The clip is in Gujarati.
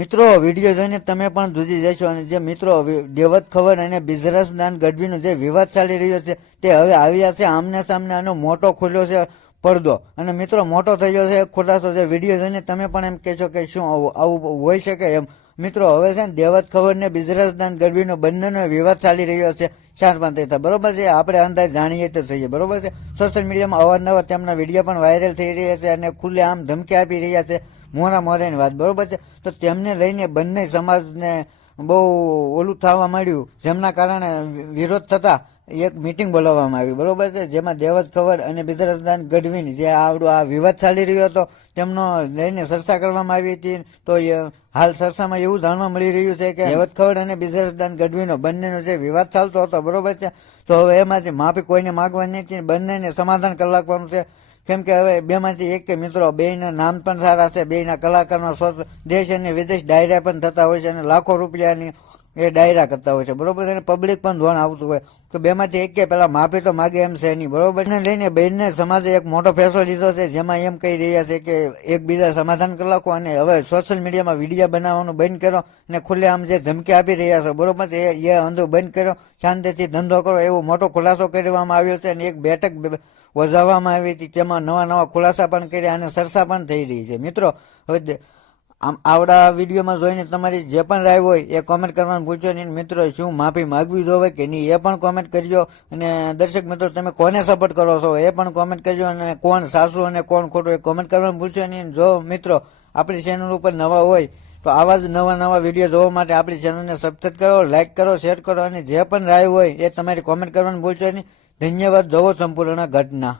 મિત્રો વીડિયો જોઈને તમે પણ જુદી જશો અને જે મિત્રો દેવત ખબર અને બિઝરસદાન ગઢવીનો જે વિવાદ ચાલી રહ્યો છે, તે હવે આવ્યા છે, આમને સામને આનો મોટો ખુલ્યો છે પડદો. અને મિત્રો, મોટો થયો છે, ખુલાસો છે. વીડિયો જોઈને તમે પણ એમ કહેશો કે શું આવું આવું હોઈ શકે એમ. મિત્રો, હવે છે ને દેવત ખબર ને બિઝરસદાન ગઢવીનો બંનેનો વિવાદ ચાલી રહ્યો છે શાંત પાંચ થતા. બરોબર છે? આપણે અંદાજ જાણીએ તો થઈએ. બરોબર છે? સોશિયલ મીડિયામાં અવારનવાર તેમના વીડિયો પણ વાયરલ થઈ રહ્યા છે અને ખુલ્લે આમ ધમકી આપી રહ્યા છે. મોરા મોરેની વાત, બરોબર છે? તો તેમને લઈને બંને સમાજને બહુ ઓલું થવા માંડ્યું. જેમના કારણે વિરોધ થતા એક મિટિંગ બોલાવવામાં આવી, બરોબર છે? જેમાં દેવત ખબર અને બિદરસદાન ગઢવીની જે આવડો આ વિવાદ ચાલી રહ્યો હતો, તેમનો લઈને ચર્ચા કરવામાં આવી હતી. તો હાલ ચર્ચામાં એવું જાણવા મળી રહ્યું છે કે દેવત ખબર અને બિદરસદાન ગઢવીનો બંનેનો જે વિવાદ ચાલતો હતો, બરોબર છે? તો હવે એમાંથી માફી કોઈને માગવાની નથી બંનેને સમાધાન કરી છે. કેમ કે હવે બેમાંથી એક કે મિત્રો, બેયના નામ પણ સારા છે, બેયના કલાકારનો સ્વ દેશ અને વિદેશ ડાયરા પણ થતા હોય છે અને લાખો રૂપિયાની એ ડાયરા કરતા હોય છે, બરોબર અને પબ્લિક પણ ધોરણ આવતું હોય. તો બેમાંથી એક કે પેલા માફી તો માગે એમ છે નહીં, બરોબર? ને લઈને બેનને સમાજે એક મોટો ફેસલો લીધો છે, જેમાં એમ કહી રહ્યા છે કે એકબીજા સમાધાન કરી નાખો અને હવે સોશિયલ મીડિયામાં વીડિયો બનાવવાનું બંધ કરો અને ખુલ્લે આમ જે ધમકી આપી રહ્યા છે, બરોબર એ એ અંધો બંધ કર્યો, શાંતિથી ધંધો કરો, એવો મોટો ખુલાસો કરવામાં આવ્યો છે અને એક બેઠક વધાવવામાં આવી હતી, તેમાં નવા નવા ખુલાસા પણ કર્યા અને સરસા પણ થઈ રહી છે. મિત્રો, હવે આમ આવડા વિડીયોમાં જોઈને તમારી જે પણ રાય હોય એ કોમેન્ટ કરવાનું ભૂલશો નહીં. મિત્રો, શું માફી માગવી જોવે કે નહીં એ પણ કોમેન્ટ કરજો. અને દર્શક મિત્રો, તમે કોને સપોર્ટ કરો છો એ પણ કોમેન્ટ કરજો. અને કોણ સાસુ અને કોણ ખોટું એ કોમેન્ટ કરવાનું ભૂલશો નહીં. જો મિત્રો, આપણી ચેનલ ઉપર નવા હોય, તો આવા જ નવા નવા વીડિયો જોવા માટે આપણી ચેનલને સબસ્ક્રાઈબ કરો લાઇક કરો શેર કરો. અને જે પણ રાય હોય એ તમારી કોમેન્ટ કરવાનું ભૂલશો નહીં. ધન્યવાદ. જોવો સંપૂર્ણ ઘટના.